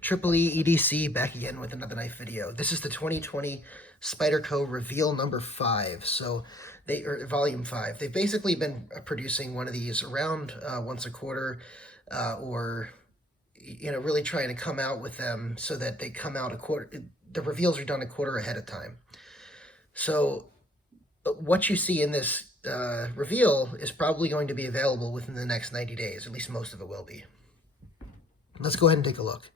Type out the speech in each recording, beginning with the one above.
Triple E EDC back again with another knife video. This is the 2020 Spyderco Reveal number 5. So volume 5. They've basically been producing one of these around once a quarter, or really trying to come out with them so that they come out a quarter. The reveals are done a quarter ahead of time. So what you see in this reveal is probably going to be available within the next 90 days. At least most of it will be. Let's go ahead and take a look.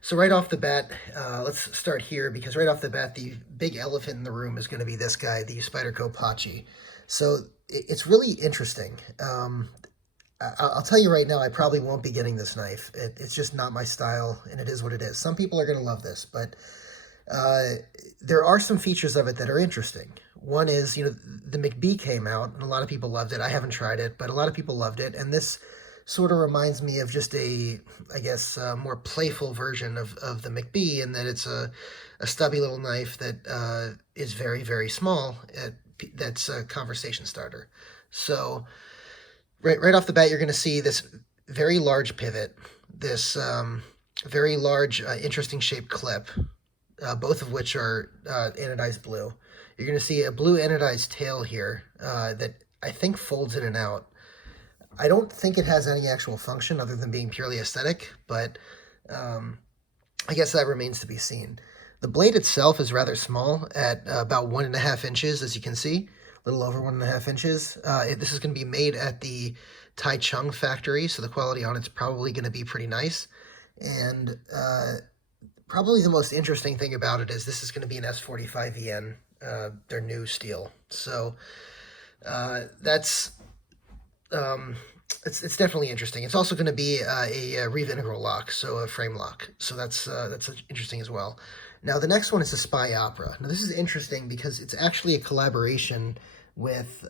So right off the bat, let's start here, because right off the bat, the big elephant in the room is going to be this guy, the Spyderco Pachi. So it's really interesting. I'll tell you right now, I probably won't be getting this knife. It's just not my style, and it is what it is. Some people are going to love this, but there are some features of it that are interesting. One is, the McBee came out, and a lot of people loved it. I haven't tried it, but a lot of people loved it, and this sort of reminds me of just I guess, more playful version of the McBee, in that it's a stubby little knife that is very, very small. That's a conversation starter. So right off the bat, you're going to see this very large pivot, this very large, interesting shaped clip, both of which are anodized blue. You're going to see a blue anodized tail here that I think folds in and out. I don't think it has any actual function other than being purely aesthetic, but I guess that remains to be seen. The blade itself is rather small at about 1.5 inches, as you can see, a little over 1.5 inches. This is going to be made at the Taichung factory, so the quality on it's probably going to be pretty nice. And probably the most interesting thing about it is this is going to be an S45VN, their new steel. So that's... it's definitely interesting. It's also going to be a Reeve integral lock, so a frame lock. So that's interesting as well. Now the next one is the Spy Opera. Now this is interesting because it's actually a collaboration with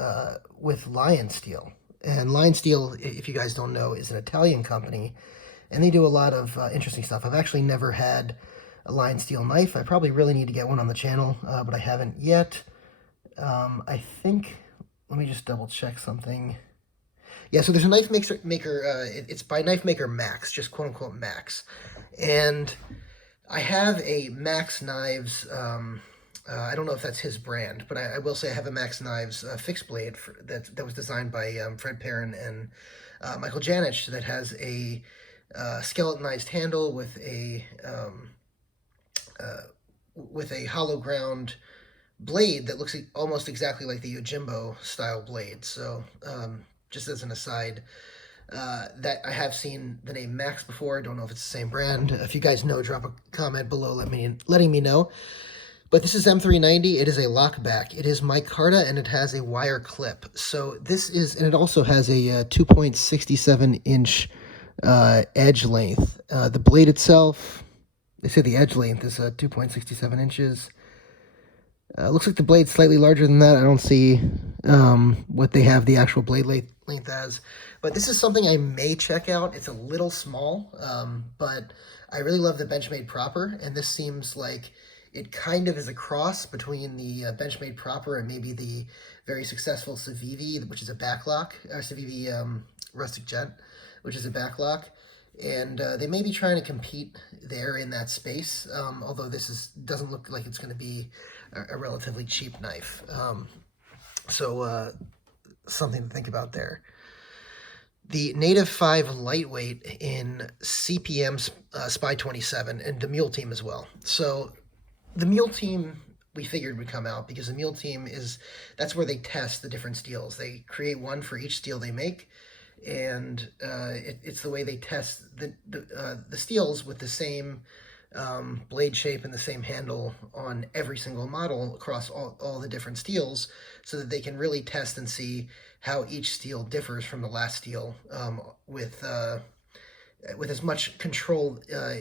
Lion Steel. And Lion Steel, if you guys don't know, is an Italian company, and they do a lot of interesting stuff. I've actually never had a Lion Steel knife. I probably really need to get one on the channel, but I haven't yet. I think... Let me just double check something. Yeah, so there's a knife maker, it's by knife maker Max, just quote unquote Max. And I have a Max Knives, I don't know if that's his brand, but I will say I have a Max Knives fixed blade that was designed by Fred Perrin and Michael Janich, that has a skeletonized handle with a hollow ground blade that looks almost exactly like the Yojimbo style blade. So just as an aside, that I have seen the name Max before. I don't know if it's the same brand. If you guys know, drop a comment below letting me know. But this is M390. It is a lockback. It is micarta, and it has a wire clip. So this is, and it also has a 2.67 inch edge length. The blade itself, they say the edge length is 2.67 inches. Looks like the blade's slightly larger than that. I don't see what they have the actual blade length as. But this is something I may check out. It's a little small, but I really love the Benchmade Proper, and this seems like it kind of is a cross between the Benchmade Proper and maybe the very successful Civivi, which is a backlock, or Civivi Rustic Jet, which is a backlock. And they may be trying to compete there in that space, although this doesn't look like it's going to be a relatively cheap knife. So something to think about there. The Native 5 lightweight in CPM Spy 27 and the Mule team as well. So the Mule team we figured would come out because the Mule team that's where they test the different steels. They create one for each steel they make. And it's the way they test the steels with the same blade shape and the same handle on every single model across all the different steels, so that they can really test and see how each steel differs from the last steel with as much control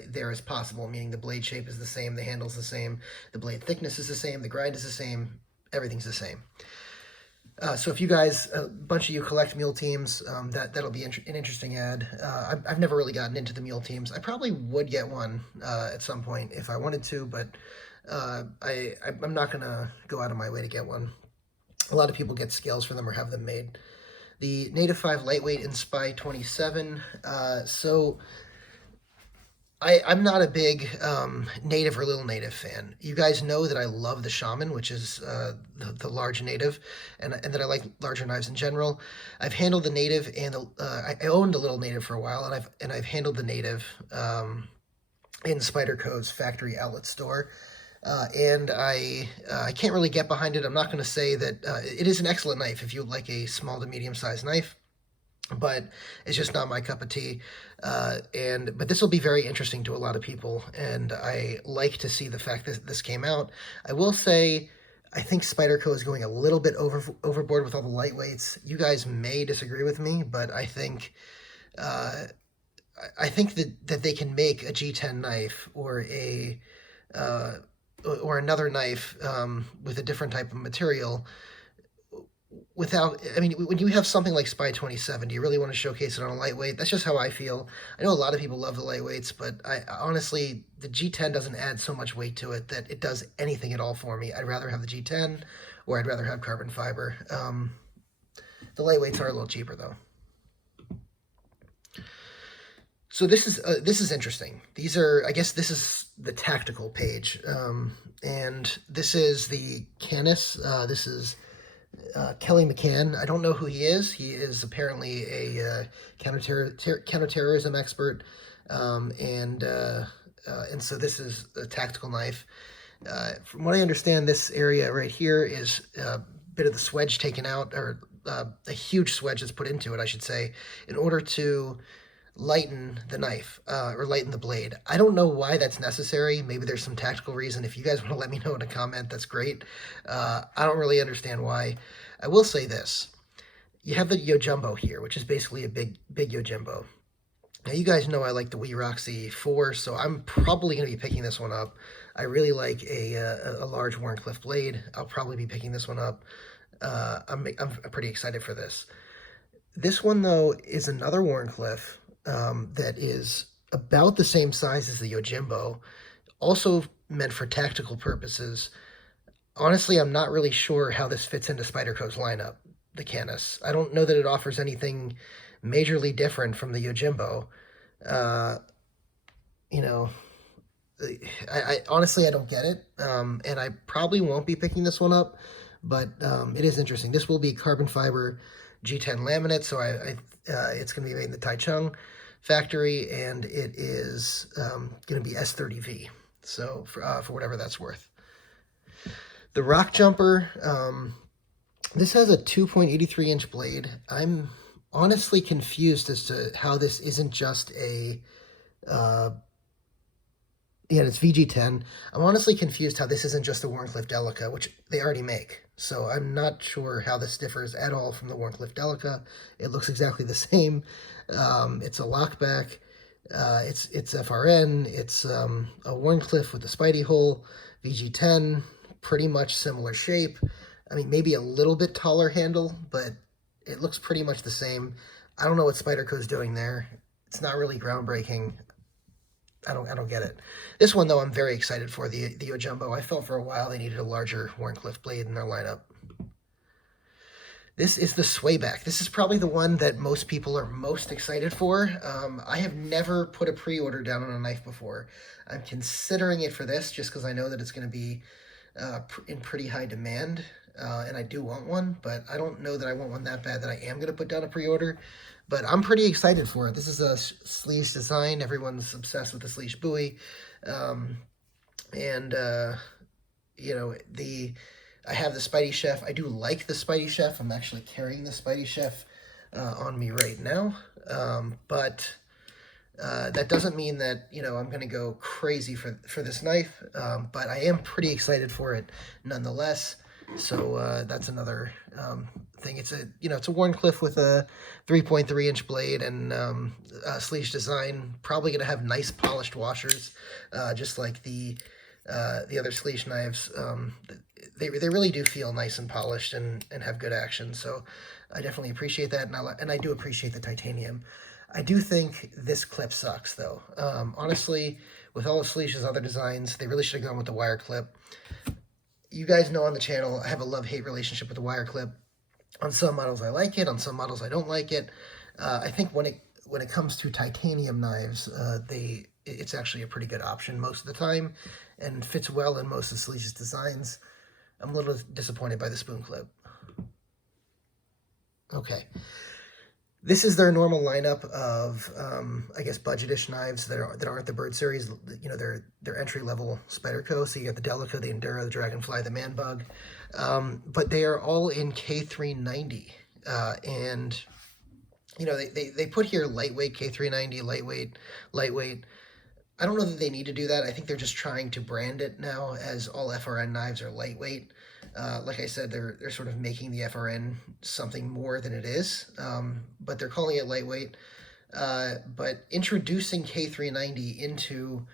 there as possible, meaning the blade shape is the same, the handle's the same, the blade thickness is the same, the grind is the same, everything's the same. So if you guys, a bunch of you collect Mule teams, that'll be an interesting ad. I've never really gotten into the Mule teams. I probably would get one at some point if I wanted to, but I'm not going to go out of my way to get one. A lot of people get scales for them or have them made. The Native 5 lightweight in Spy 27. So I'm not a big native or little native fan. You guys know that I love the Shaman, which is the large native, and that I like larger knives in general. I've handled the native, and I owned a little native for a while, and I've handled the native in Spyderco's factory outlet store. And I can't really get behind it. I'm not going to say that it is an excellent knife if you like a small to medium sized knife, but it's just not my cup of tea. But this will be very interesting to a lot of people, and I like to see the fact that this came out. I will say, I think Spyderco is going a little bit overboard with all the lightweights. You guys may disagree with me, but I think that they can make a G10 knife or another knife with a different type of material without, I mean, when you have something like Spy 27, do you really want to showcase it on a lightweight? That's just how I feel. I know a lot of people love the lightweights, but I honestly, the G10 doesn't add so much weight to it that it does anything at all for me. I'd rather have the G10, or I'd rather have carbon fiber. The lightweights are a little cheaper though. So this is interesting. These are, I guess this is the tactical page, and this is the Canis. This is Kelly McCann. I don't know who he is. He is apparently a counterterrorism expert, and so this is a tactical knife. From what I understand, this area right here is a bit of the swedge taken out, or a huge swedge that's put into it, I should say, in order to lighten the knife or lighten the blade. I don't know why that's necessary. Maybe there's some tactical reason. If you guys want to let me know in a comment, that's great. I don't really understand why. I will say this. You have the Yojimbo here, which is basically a big Yojimbo. Now, you guys know I like the Wee Roxy 4, so I'm probably going to be picking this one up. I really like a large Wharncliffe blade. I'll probably be picking this one up. I'm pretty excited for this. This one, though, is another Wharncliffe that is about the same size as the Yojimbo, also meant for tactical purposes. Honestly, I'm not really sure how this fits into Spyderco's lineup, the Canis. I don't know that it offers anything majorly different from the Yojimbo. You know, I honestly, I don't get it, and I probably won't be picking this one up, but it is interesting. This will be carbon fiber G10 laminate, so it's going to be made in the Taichung factory, and it is going to be S30V, so for whatever that's worth. The Rock Jumper, this has a 2.83 inch blade. I'm honestly confused as to how this isn't just a it's VG10. I'm honestly confused how this isn't just a Wharncliffe Delica, which they already make. So I'm not sure how this differs at all from the Wharncliffe Delica. It looks exactly the same. It's a lockback. It's FRN. It's a Wharncliffe with a Spidey hole. VG10, pretty much similar shape. I mean, maybe a little bit taller handle, but it looks pretty much the same. I don't know what Spyderco's doing there. It's not really groundbreaking. I don't get it. This one, though, I'm very excited for, the Yojimbo. I felt for a while they needed a larger Wharncliffe blade in their lineup. This is the Swayback. This is probably the one that most people are most excited for. I have never put a pre-order down on a knife before. I'm considering it for this just because I know that it's going to be in pretty high demand, and I do want one, but I don't know that I want one that bad that I am going to put down a pre-order. But I'm pretty excited for it. This is a Sleege design. Everyone's obsessed with the Sleege buoy. You know, I have the Spidey Chef. I do like the Spidey Chef. I'm actually carrying the Spidey Chef on me right now. But that doesn't mean that, you know, I'm going to go crazy for this knife. But I am pretty excited for it nonetheless. So that's another thing. It's a Wharncliffe with a 3.3 inch blade and Sleege design. Probably going to have nice polished washers, just like the other Sleege knives. They really do feel nice and polished and have good action. So I definitely appreciate that, and I do appreciate the titanium. I do think this clip sucks, though. Honestly, with all of Sleege's other designs, they really should have gone with the wire clip. You guys know on the channel, I have a love-hate relationship with the wire clip. On some models, I like it. On some models, I don't like it. I think when it comes to titanium knives, they it's actually a pretty good option most of the time and fits well in most of Sleece's designs. I'm a little disappointed by the spoon clip. Okay. This is their normal lineup of, I guess, budgetish knives that aren't the Bird series. You know, they're entry-level Spyderco. So you got the Delica, the Endura, the Dragonfly, the Man Bug. But they are all in K390. And, you know, they put here lightweight K390, lightweight. I don't know that they need to do that. I think they're just trying to brand it now as all FRN knives are lightweight. Like I said, they're sort of making the FRN something more than it is, but they're calling it lightweight. But introducing K390 into,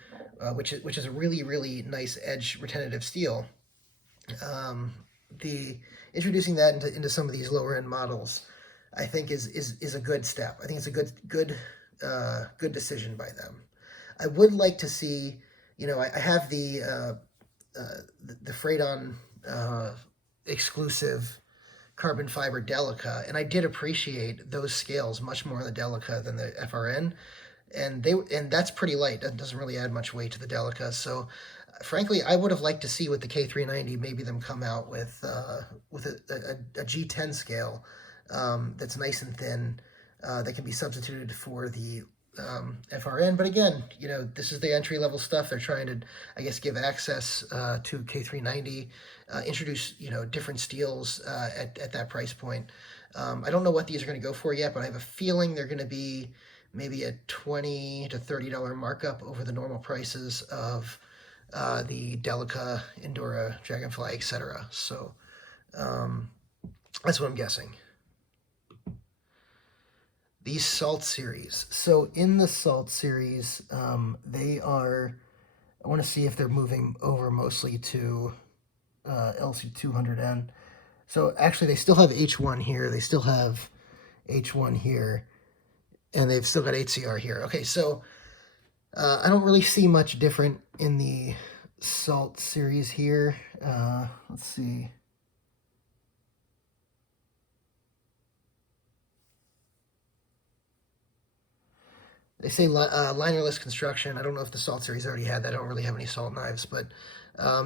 which is a really, really nice edge retentive steel, introducing that into some of these lower end models, I think is a good step. I think it's a good decision by them. I would like to see, you know, I have the Freydon exclusive carbon fiber Delica, and I did appreciate those scales much more on the Delica than the FRN, and that's pretty light. That doesn't really add much weight to the Delica. So, frankly, I would have liked to see with the K390 maybe them come out with a G10 scale that's nice and thin that can be substituted for the FRN. But again, you know, this is the entry level stuff. They're trying to, I guess, give access to K390, introduce, you know, different steels at that price point. I don't know what these are going to go for yet, but I have a feeling they're going to be maybe a $20 to $30 markup over the normal prices of the Delica, Endura, Dragonfly, etc. So that's what I'm guessing. The Salt series. So in the Salt series, they are, I want to see if they're moving over mostly to LC200N. So actually they still have H1 here, they still have H1 here, and they've still got HCR here. Okay, so I don't really see much different in the Salt series here. Let's see. They say linerless construction. I don't know if the Salt series already had that. I don't really have any Salt knives, but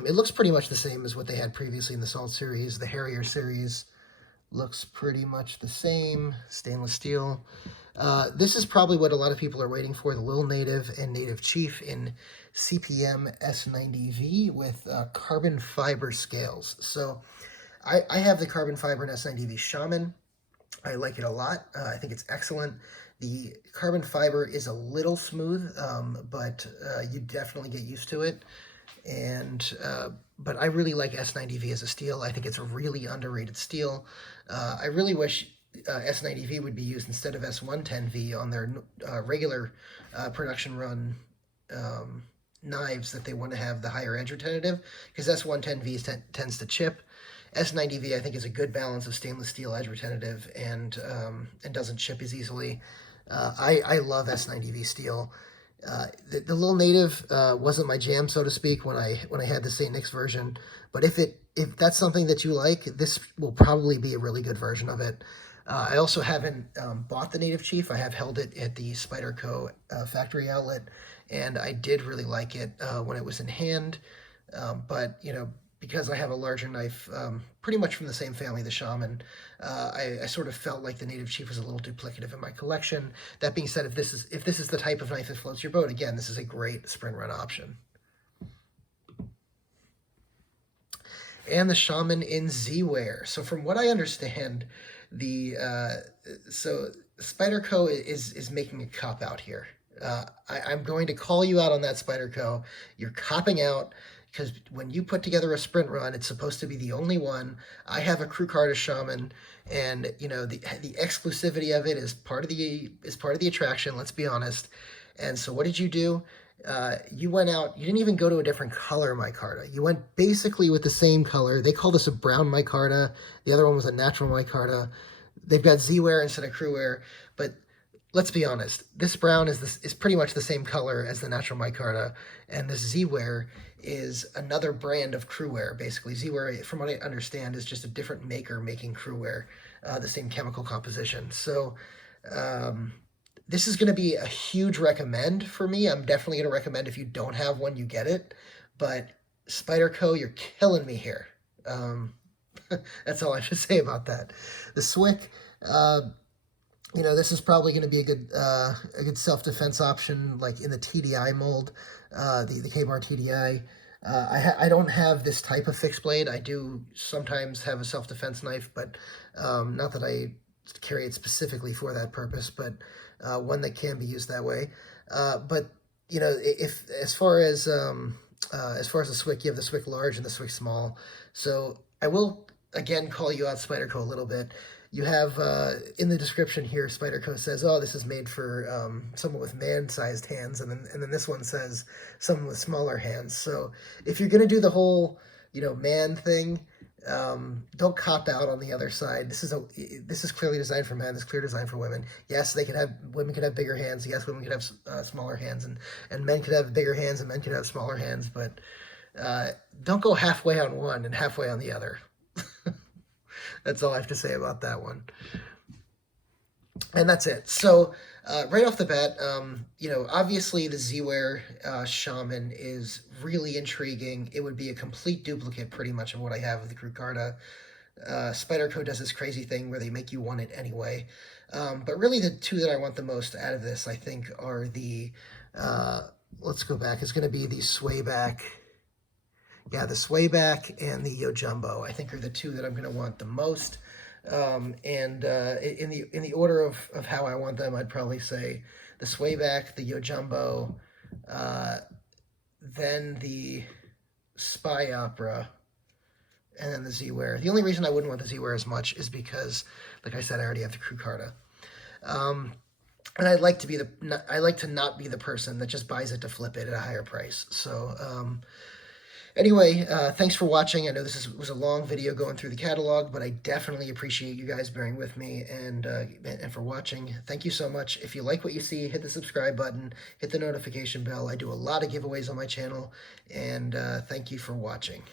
it looks pretty much the same as what they had previously in the Salt series. The Harrier series looks pretty much the same. Stainless steel. This is probably what a lot of people are waiting for, the Lil Native and Native Chief in CPM S90V with carbon fiber scales. So I have the carbon fiber and S90V Shaman. I like it a lot. I think it's excellent. The carbon fiber is a little smooth, but you definitely get used to it. And but I really like S90V as a steel. I think it's a really underrated steel. I really wish S90V would be used instead of S110V on their regular production run knives that they want to have the higher edge retentive, because S110V tends to chip. S90V, I think, is a good balance of stainless steel edge retentive and doesn't chip as easily. I love S90V steel. The Little Native wasn't my jam, so to speak, when I had the St. Nick's version. But if that's something that you like, this will probably be a really good version of it. I also haven't bought the Native Chief. I have held it at the Spyderco factory outlet, and I did really like it when it was in hand. But, you know, because I have a larger knife, pretty much from the same family, the Shaman, I sort of felt like the Native Chief was a little duplicative in my collection. That being said, if this is the type of knife that floats your boat, again, this is a great sprint run option. And the Shaman in Z-Wear. So from what I understand, so Spyderco is making a cop out here. I'm going to call you out on that, Spyderco. You're copping out. Because when you put together a sprint run, it's supposed to be the only one. I have a crew card of Shaman, and you know the exclusivity of it is part of the attraction. Let's be honest. And so, what did you do? You went out. You didn't even go to a different color micarta. You went basically with the same color. They call this a brown micarta. The other one was a natural micarta. They've got Z-Wear instead of Cru-Wear, but let's be honest. This brown is pretty much the same color as the natural micarta, and this Z-Wear is another brand of Cru-Wear, basically. Z-Wear, from what I understand, is just a different maker making Cru-Wear, the same chemical composition. So this is going to be a huge recommend for me. I'm definitely going to recommend if you don't have one, you get it. But Spyderco, you're killing me here. That's all I have to say about that. The Swick, you know, this is probably going to be a good self-defense option, like in the TDI mold, the K-Bar TDI. I don't have this type of fixed blade. I do sometimes have a self-defense knife, but not that I carry it specifically for that purpose, but one that can be used that way. But you know, if as far as the Swick, you have the Swick large and the Swick small. So I will again call you out, Spyderco, a little bit. You have in the description here, Spyderco says, "Oh, this is made for someone with man-sized hands," and then this one says someone with smaller hands. So if you're gonna do the whole, you know, man thing, don't cop out on the other side. This is clearly designed for men. This is clearly designed for women. Yes, women could have bigger hands. Yes, women could have smaller hands, and men could have bigger hands, and men could have smaller hands. But don't go halfway on one and halfway on the other. That's all I have to say about that one. And that's it. So right off the bat, you know, obviously the Z-Wear Shaman is really intriguing. It would be a complete duplicate pretty much of what I have with the Cru-Wear. Spyderco does this crazy thing where they make you want it anyway. But really the two that I want the most out of this, I think, are the, let's go back, it's going to be the Swayback. Yeah, the Swayback and the Yojumbo, I think, are the two that I'm going to want the most. And in the order of how I want them, I'd probably say the Swayback, the Yojumbo, then the Spy Opera, and then the Z-Wear. The only reason I wouldn't want the Z-Wear as much is because, like I said, I already have the Cru-Wear. And I like to not be the person that just buys it to flip it at a higher price. So anyway, thanks for watching. I know this was a long video going through the catalog, but I definitely appreciate you guys bearing with me and for watching. Thank you so much. If you like what you see, hit the subscribe button, hit the notification bell. I do a lot of giveaways on my channel, and thank you for watching.